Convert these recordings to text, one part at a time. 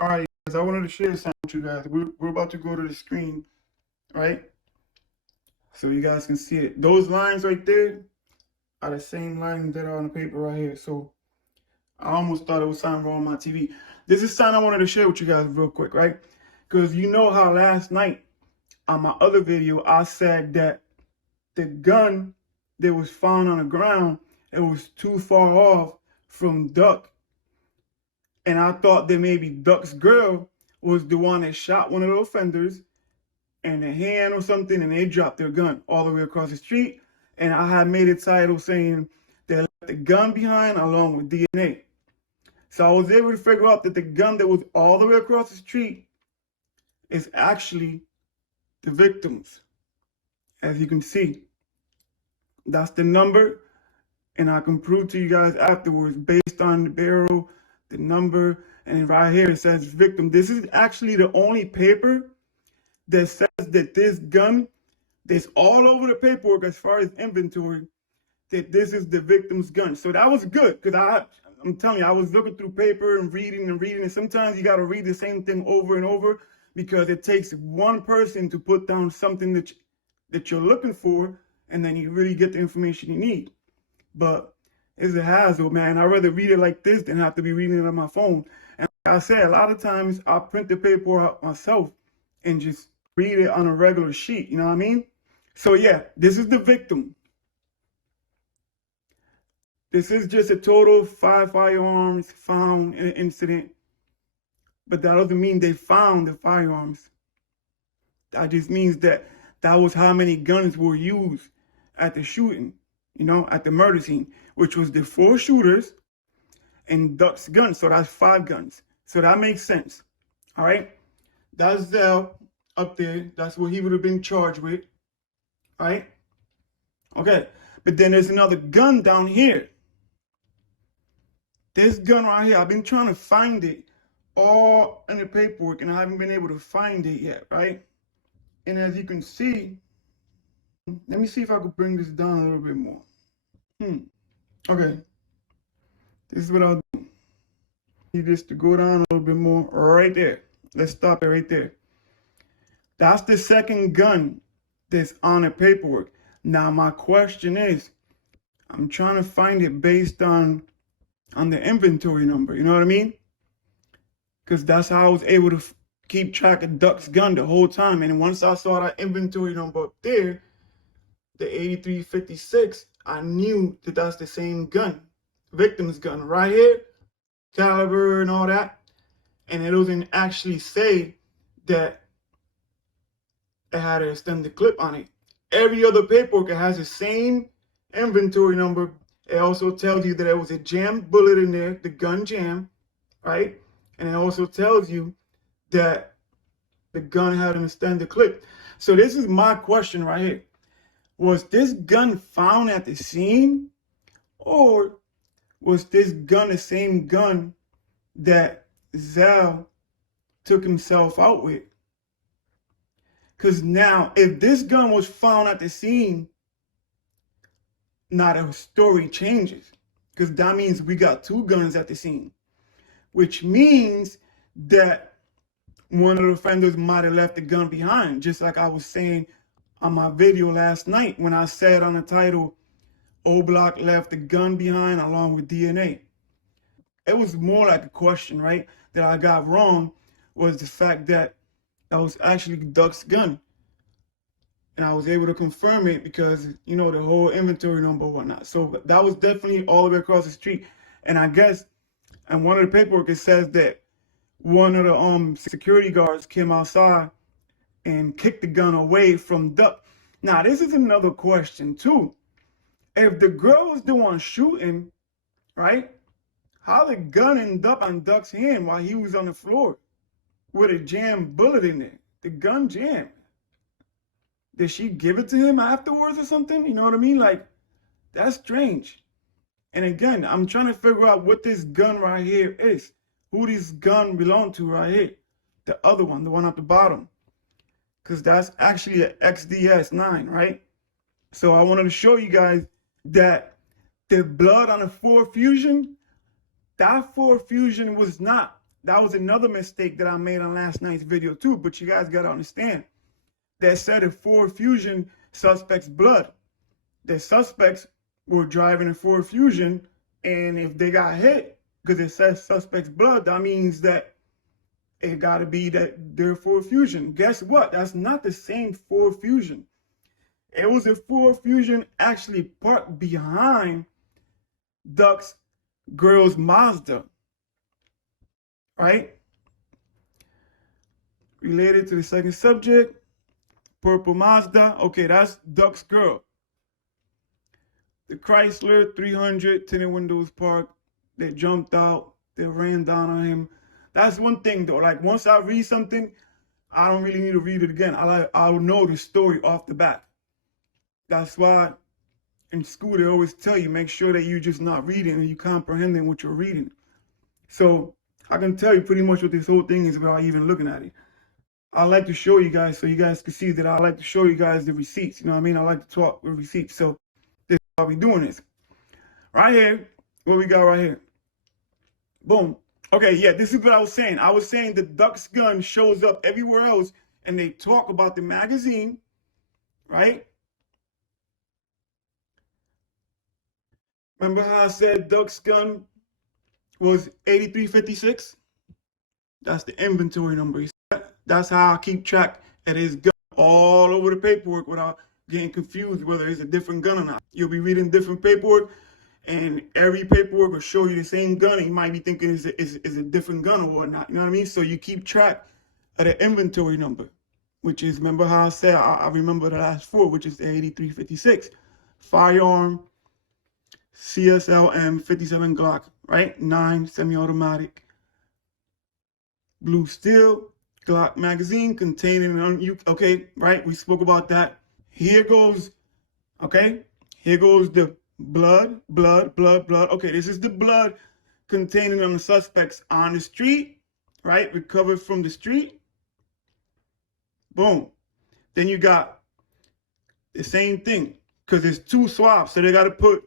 All right, guys, I wanted to share something with you guys. We're about to go to the screen, right? So you guys can see it. Those lines right there are the same lines that are on the paper right here. So I almost thought it was something wrong with my TV. This is something I wanted to share with you guys real quick, right? Because you know how last night on my other video, I said that the gun that was found on the ground, it was too far off from Duck. And I thought that maybe Duck's girl was the one that shot one of the offenders in the hand or something, and they dropped their gun all the way across the street. And I had made a title saying they left the gun behind along with DNA. So I was able to figure out that the gun that was all the way across the street is actually the victim's. As you can see, that's the number, and I can prove to you guys afterwards based on the barrel, the number, and right here it says victim. This is actually the only paper that says that this gun, that's all over the paperwork as far as inventory, that this is the victim's gun. So that was good, because I'm telling you, I was looking through paper and reading, and sometimes you got to read the same thing over and over because it takes one person to put down something that you're looking for, and then you really get the information you need. But it's a hassle, man. I'd rather read it like this than have to be reading it on my phone. And like I said, a lot of times I print the paper out myself and just read it on a regular sheet, you know what I mean? So yeah, this is the victim. This is just a total of 5 firearms found in an incident. But that doesn't mean they found the firearms. That just means that that was how many guns were used at the shooting, you know, at the murder scene, which was the 4 shooters and Duck's gun. So that's 5 guns. So that makes sense. All right. That's Zell up there. That's what he would have been charged with. All right. Okay. But then there's another gun down here. This gun right here, I've been trying to find it all in the paperwork, and I haven't been able to find it yet, right? And as you can see, let me see if I could bring this down a little bit more. Okay. This is what I'll do. Need this to go down a little bit more right there. Let's stop it right there. That's the second gun that's on the paperwork. Now, my question is, I'm trying to find it based on the inventory number, you know what I mean? Because that's how I was able to keep track of Duck's gun the whole time. And once I saw that inventory number up there, the 8356, I knew that that's the same gun, victim's gun right here, caliber and all that. And it doesn't actually say that it had an extended clip on it. Every other paperwork, it has the same inventory number. It also tells you that there was a jammed bullet in there, the gun jam, right? And it also tells you that the gun had an extended clip. So this is my question right here. Was this gun found at the scene, or was this gun the same gun that Zell took himself out with? Because now, if this gun was found at the scene, now the story changes. Because that means we got 2 guns at the scene, which means that one of the offenders might have left the gun behind, just like I was saying on my video last night when I said on the title, Oblock left the gun behind along with DNA. It was more like a question, right, that I got wrong, was the fact that that was actually Duck's gun. And I was able to confirm it because, you know, the whole inventory number and whatnot. So that was definitely all the way across the street. And I guess on one of the paperwork, it says that one of the security guards came outside and kicked the gun away from Duck. Now, this is another question, too. If the girl was the one shooting, right, how the gun ended up on Duck's hand while he was on the floor with a jammed bullet in there? The gun jammed. Did she give it to him afterwards or something? You know what I mean? Like, that's strange. And again, I'm trying to figure out what this gun right here is. Who this gun belonged to right here. The other one, the one at the bottom. Because that's actually an XDS9, right? So I wanted to show you guys that the blood on the 4 Fusion, that 4 Fusion was not that was another mistake that I made on last night's video too, but you guys gotta understand. That said a Ford Fusion suspect's blood. The suspects were driving a Ford Fusion, and if they got hit, because it says suspect's blood, that means that it gotta be that their Ford Fusion. Guess what? That's not the same Ford Fusion. It was a Ford Fusion actually parked behind Duck's girl's Mazda, right? Related to the second subject, purple Mazda. Okay, that's Duck's girl. The Chrysler 300 tinted windows parked. They jumped out. They ran down on him. That's one thing though. Like once I read something, I don't really need to read it again. I'll know the story off the bat. That's why in school they always tell you, make sure that you're just not reading and you comprehending what you're reading. So I can tell you pretty much what this whole thing is without even looking at it. I like to show you guys so you guys can see that I like to show you guys the receipts. You know what I mean? I like to talk with receipts. So this is how we doing this. Right here, what we got right here. Boom. Okay, yeah, this is what I was saying. I was saying the Duck's gun shows up everywhere else and they talk about the magazine, right? Remember how I said Duck's gun was 8356? That's the inventory number. That's how I keep track of his gun all over the paperwork without getting confused whether it's a different gun or not. You'll be reading different paperwork, and every paperwork will show you the same gun, and you might be thinking it's a different gun or whatnot. You know what I mean? So you keep track of the inventory number, which is, remember how I said, I remember the last four, which is the 8356. Firearm, CSLM 57 Glock, right? 9 semi-automatic. Blue steel, Glock magazine containing, okay, right? We spoke about that. Here goes, okay? Here goes the blood. Okay, this is the blood containing on the suspects on the street, right? Recovered from the street. Boom. Then you got the same thing, because there's two swabs, so they got to put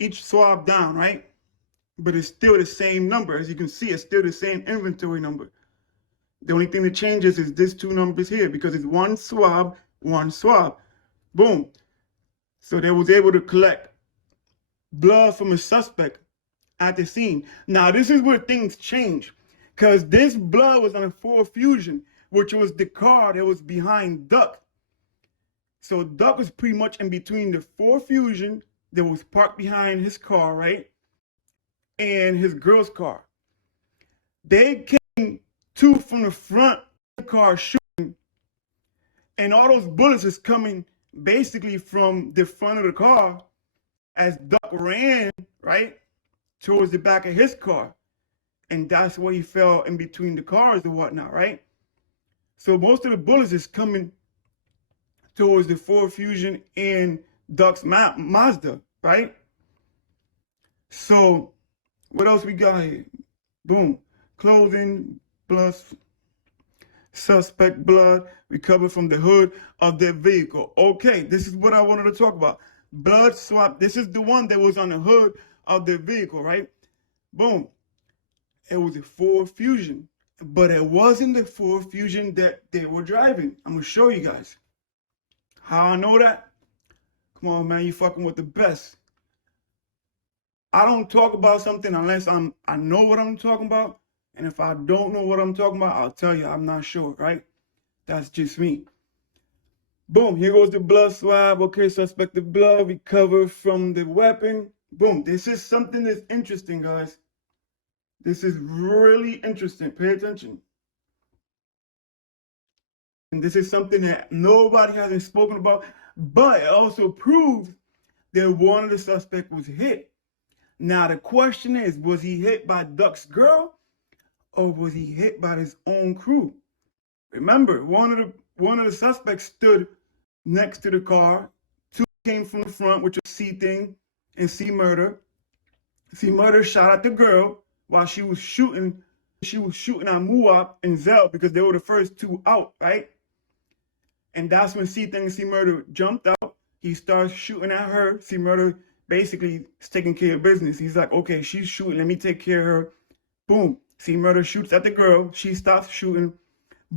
each swab down, right? But it's still the same number. As you can see, it's still the same inventory number. The only thing that changes is these two numbers here, because it's one swab, one swab. Boom. So they was able to collect blood from a suspect at the scene. Now, this is where things change, because this blood was on a Ford Fusion, which was the car that was behind Duck. So Duck was pretty much in between the Ford Fusion that was parked behind his car, right, and his girl's car. They came two from the front of the car shooting, and all those bullets is coming basically from the front of the car as Duck ran, right, towards the back of his car. And that's where he fell in between the cars and whatnot, right? So most of the bullets is coming towards the Ford Fusion and Duck's Mazda, right? So what else we got here? Boom. Clothing, plus suspect blood recovered from the hood of their vehicle. Okay, this is what I wanted to talk about. Blood swab. This is the one that was on the hood of their vehicle, right? Boom. It was a Ford Fusion, but it wasn't the Ford Fusion that they were driving. I'm going to show you guys how I know that. Come on, man, you fucking with the best. I don't talk about something unless I know what I'm talking about. And if I don't know what I'm talking about, I'll tell you I'm not sure, right? That's just me. Boom, here goes the blood swab. Okay, suspected blood recovered from the weapon. Boom, this is something that's interesting, guys. This is really interesting. Pay attention. And this is something that nobody hasn't spoken about, but it also proves that one of the suspects was hit. Now, the question is, was he hit by Duck's girl or was he hit by his own crew? Remember, one of the suspects stood next to the car. Two came from the front, which was C Thing and C Murder. C Murder shot at the girl while she was shooting. She was shooting at Muap and Zell because they were the first two out, right? And that's when C Thing and C Murder jumped out. He starts shooting at her. C Murder basically is taking care of business. He's like, okay, she's shooting. Let me take care of her. Boom. C Murder shoots at the girl. She stops shooting.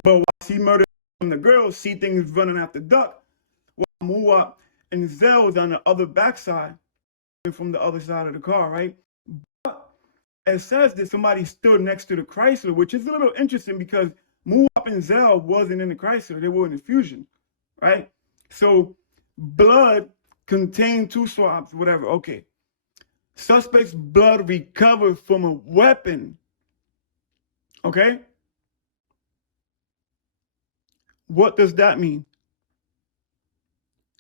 But while C Murder on the girl, C thing is running after Duck. While Muwap and Zell's on the other backside from the other side of the car, right? But it says that somebody stood next to the Chrysler, which is a little interesting because Muwap and Zell wasn't in the Chrysler. They were in the Fusion, right? So blood contained 2 swabs, whatever. Okay. Suspect's blood recovered from a weapon. Okay? What does that mean?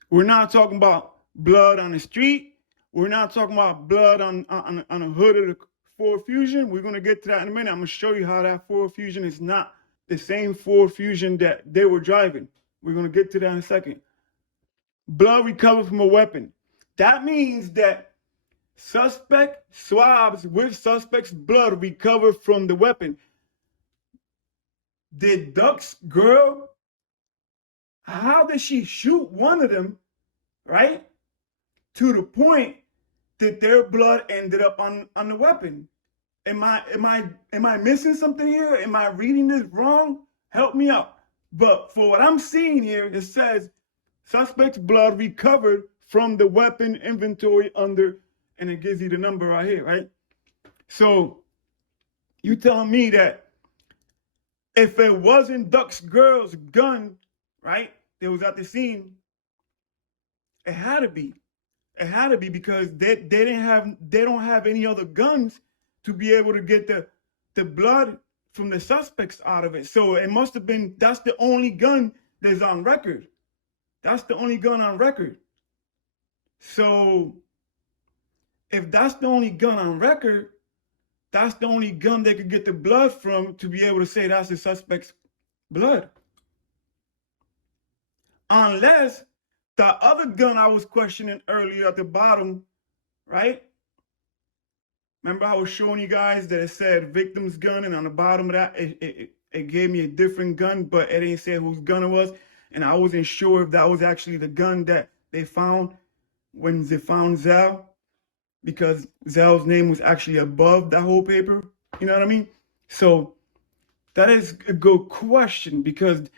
We're not talking about blood on the street. We're not talking about blood on a hood of the Ford Fusion. We're going to get to that in a minute. I'm going to show you how that Ford Fusion is not the same Ford Fusion that they were driving. We're going to get to that in a second. Blood recovered from a weapon. That means that suspect swabs with suspect's blood recovered from the weapon. Did Duck's girl, how did she shoot one of them, right, to the point that their blood ended up on the weapon? Am I missing something here? Am I reading this wrong? Help me out. But for what I'm seeing here, it says suspect's blood recovered from the weapon inventory under, and it gives you the number right here, right? So you telling me that if it wasn't Duck's girl's gun, right, that was at the scene, it had to be. It had to be because they don't have any other guns to be able to get the blood from the suspects out of it. So it must have been, that's the only gun that's on record. That's the only gun on record. So if that's the only gun on record, that's the only gun they could get the blood from to be able to say that's the suspect's blood. Unless the other gun I was questioning earlier at the bottom, right? Remember I was showing you guys that it said victim's gun, and on the bottom of that, it gave me a different gun, but it didn't say whose gun it was. And I wasn't sure if that was actually the gun that they found when they found Zell, because Zell's name was actually above that whole paper. You know what I mean? So that is a good question, because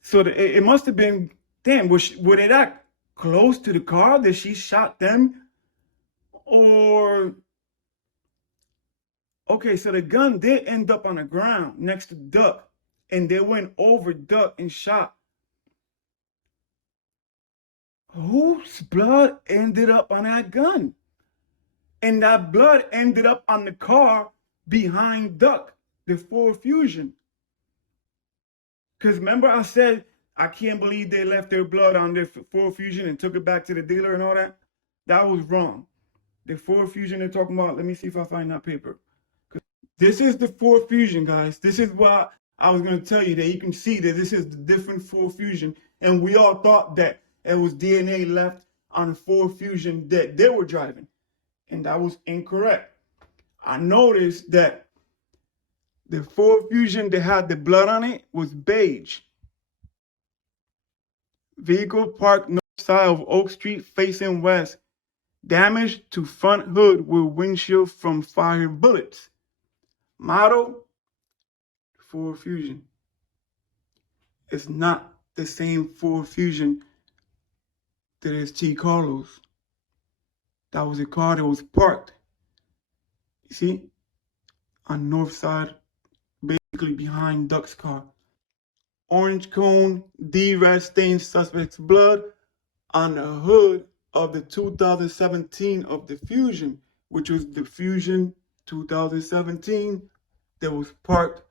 so it must have been, damn, were they that close to the car that she shot them? Or, okay, so the gun did end up on the ground next to Duck, and they went over Duck and shot. Whose blood ended up on that gun? And that blood ended up on the car behind Duck, the Ford Fusion. Because remember I said, I can't believe they left their blood on their Ford Fusion and took it back to the dealer and all that? That was wrong. The Ford Fusion they're talking about, let me see if I find that paper. This is the Ford Fusion, guys. This is why I was going to tell you that you can see that this is the different Ford Fusion. And we all thought that it was DNA left on the Ford Fusion that they were driving. And that was incorrect. I noticed that the Ford Fusion that had the blood on it was beige. Vehicle parked north side of Oak Street facing west. Damage to front hood with windshield from fire bullets. Model, Ford Fusion. It's not the same Ford Fusion that is T. Carlos. That was a car that was parked, you see, on north side, basically behind Duck's car. Orange cone, D-red stained suspect's blood on the hood of the 2017 of the Fusion, which was the Fusion 2017 that was parked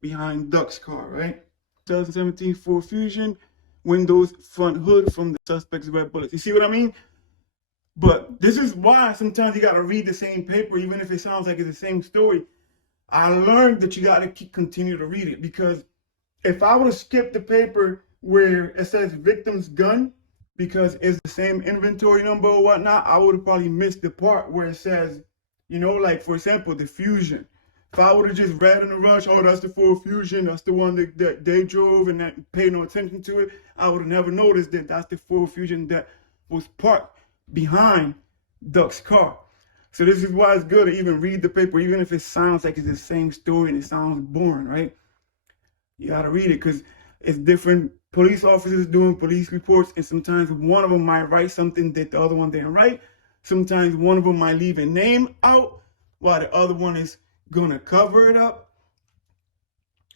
behind Duck's car, right? 2017 Ford Fusion, windows, front hood from the suspect's red bullets. You see what I mean? But this is why sometimes you got to read the same paper, even if it sounds like it's the same story. I learned that you got to continue to read it, because if I would have skipped the paper where it says victim's gun, because it's the same inventory number or whatnot, I would have probably missed the part where it says, you know, like, for example, the Fusion. If I would have just read in a rush, oh, that's the Ford Fusion, that's the one that they drove and that paid no attention to it, I would have never noticed that that's the Ford Fusion that was parked behind Duck's car. So this is why it's good to even read the paper, even if it sounds like it's the same story and it sounds boring, right? You gotta read it because it's different police officers doing police reports, and sometimes one of them might write something that the other one didn't write. Sometimes one of them might leave a name out while the other one is gonna cover it up.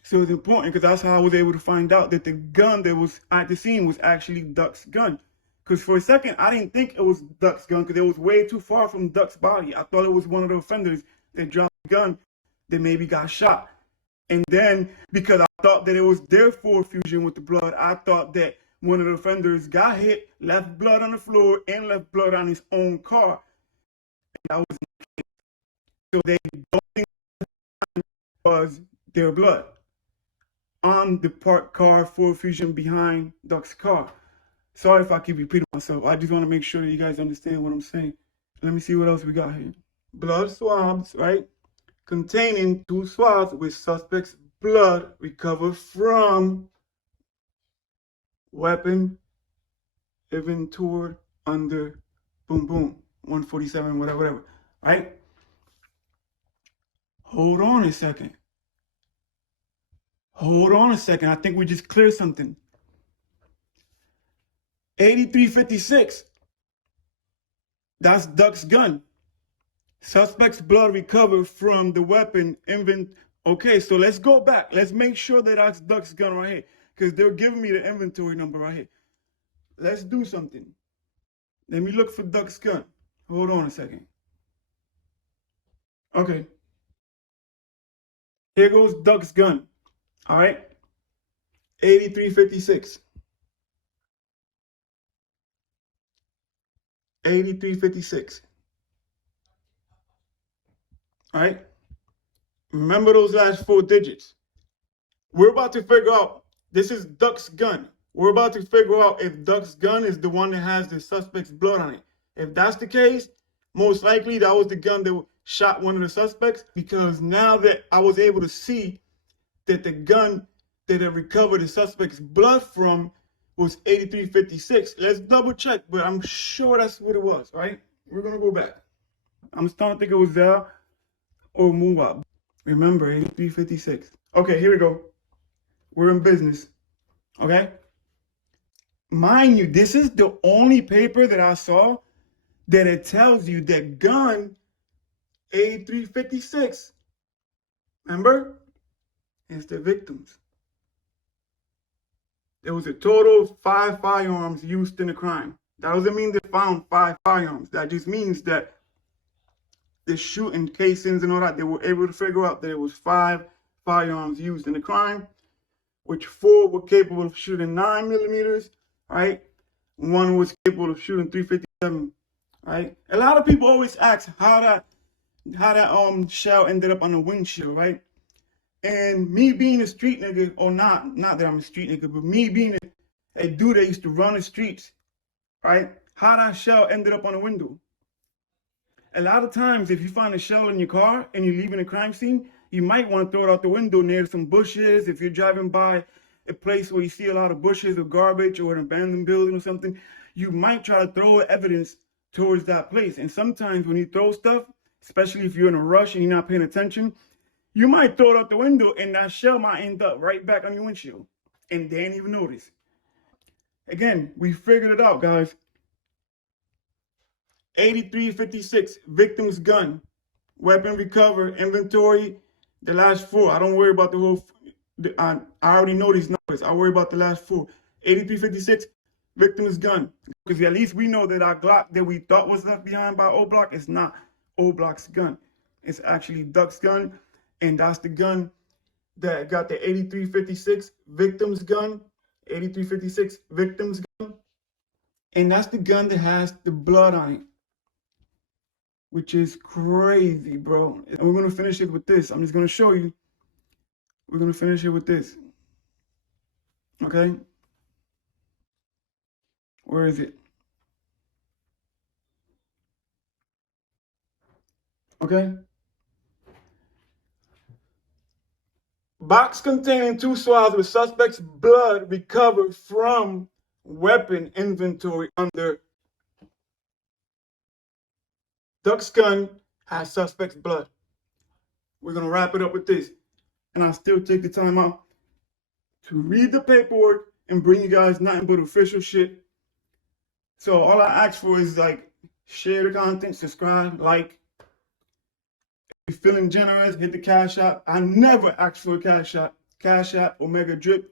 So it's important because that's how I was able to find out that the gun that was at the scene was actually Duck's gun. Because for a second, I didn't think it was Duck's gun because it was way too far from Duck's body. I thought it was one of the offenders that dropped the gun that maybe got shot. And then, because I thought that it was their full fusion with the blood, I thought that one of the offenders got hit, left blood on the floor, and left blood on his own car. And that was so they don't think it was their blood on the parked car full fusion behind Duck's car. Sorry if I keep repeating myself. I just want to make sure that you guys understand what I'm saying. Let me see what else we got here. Blood swabs, right? Containing 2 swabs with suspect's blood recovered from weapon inventory under boom boom 147 whatever, right? Hold on a second. I think we just cleared something. 8356. That's Duck's gun. Suspect's blood recovered from the weapon invent. Okay, so let's go back. Let's make sure that that's Duck's gun right here, because they're giving me the inventory number right here. Let's do something. Let me look for Duck's gun. Hold on a second. Okay. Here goes Duck's gun. All right. 8356. 8356. All right. Remember those last 4 digits. We're about to figure out, this is Duck's gun. We're about to figure out if Duck's gun is the one that has the suspect's blood on it. If that's the case, most likely that was the gun that shot one of the suspects, because now that I was able to see that the gun that it recovered the suspect's blood from was 8356. Let's double check, but I'm sure that's what it was, right? We're gonna go back. I'm starting to think it was there or Muwab. Remember, 8356. Okay, here we go. We're in business, okay? Mind you, this is the only paper that I saw that it tells you that gun 8356, remember? It's the victims. There was a total of 5 firearms used in the crime. That doesn't mean they found 5 firearms. That just means that the shooting casings and all that, they were able to figure out that it was 5 firearms used in the crime, which 4 were capable of shooting 9mm, right? 1 was capable of shooting 357, right? A lot of people always ask how that shell ended up on the windshield, right? And me being a street nigga, or not that I'm a street nigga, but me being a dude that used to run the streets, right? How that shell ended up on the window. A lot of times, if you find a shell in your car and you're leaving a crime scene, you might want to throw it out the window near some bushes. If you're driving by a place where you see a lot of bushes or garbage or an abandoned building or something, you might try to throw evidence towards that place. And sometimes when you throw stuff, especially if you're in a rush and you're not paying attention, you might throw it out the window and that shell might end up right back on your windshield and they ain't even notice. Again, we figured it out, guys. 8356, victim's gun, weapon recovered, inventory, the last 4. I don't worry about the whole, I already know these numbers. I worry about the last 4. 8356, victim's gun. Because at least we know that our Glock that we thought was left behind by Oblock is not Oblock's gun. It's actually Duck's gun. And that's the gun that got the 8356 victim's gun. 8356 victim's gun. And that's the gun that has the blood on it, which is crazy, bro. And we're going to finish it with this. I'm just going to show you. We're going to finish it with this. Okay? Where is it? Okay? Box containing 2 swabs with suspect's blood recovered from weapon inventory under Duck's gun has suspect's blood. We're gonna wrap it up with this. And I still take the time out to read the paperwork and bring you guys nothing but official shit. So all I ask for is like, share the content, subscribe, like. If you're feeling generous, hit the Cash App. I never ask for a Cash App. Cash App, omegadrip.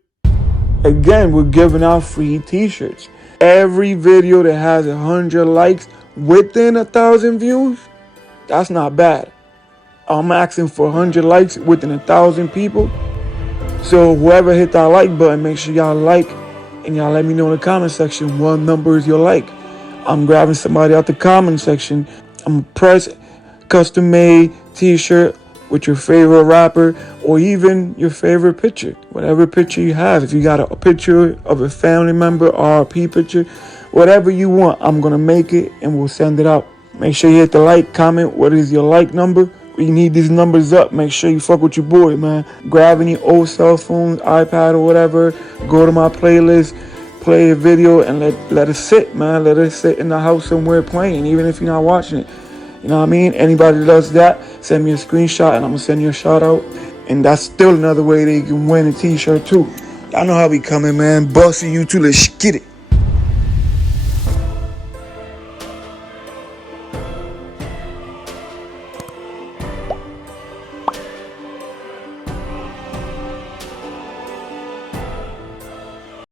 Again, we're giving out free t-shirts. Every video that has 100 likes within 1,000 views, that's not bad. I'm asking for 100 likes within 1,000 people. So whoever hit that like button, make sure y'all like, and y'all let me know in the comment section what number is your like. I'm grabbing somebody out the comment section. I'm gonna press custom made t-shirt with your favorite rapper or even your favorite picture, whatever picture you have. If you got a picture of a family member, RP picture, whatever you want, I'm gonna make it and we'll send it out. Make sure you hit the like, comment what is your like number. We need these numbers up. Make sure you fuck with your boy, man. Grab any old cell phones, iPad or whatever, go to my playlist, play a video, and let it sit, man. Let it sit in the house somewhere playing, even if you're not watching it. You know what I mean? Anybody that does that, send me a screenshot and I'm gonna send you a shout out. And that's still another way they can win a t-shirt too. Y'all know how we coming, man. Bossy you too, let's get it.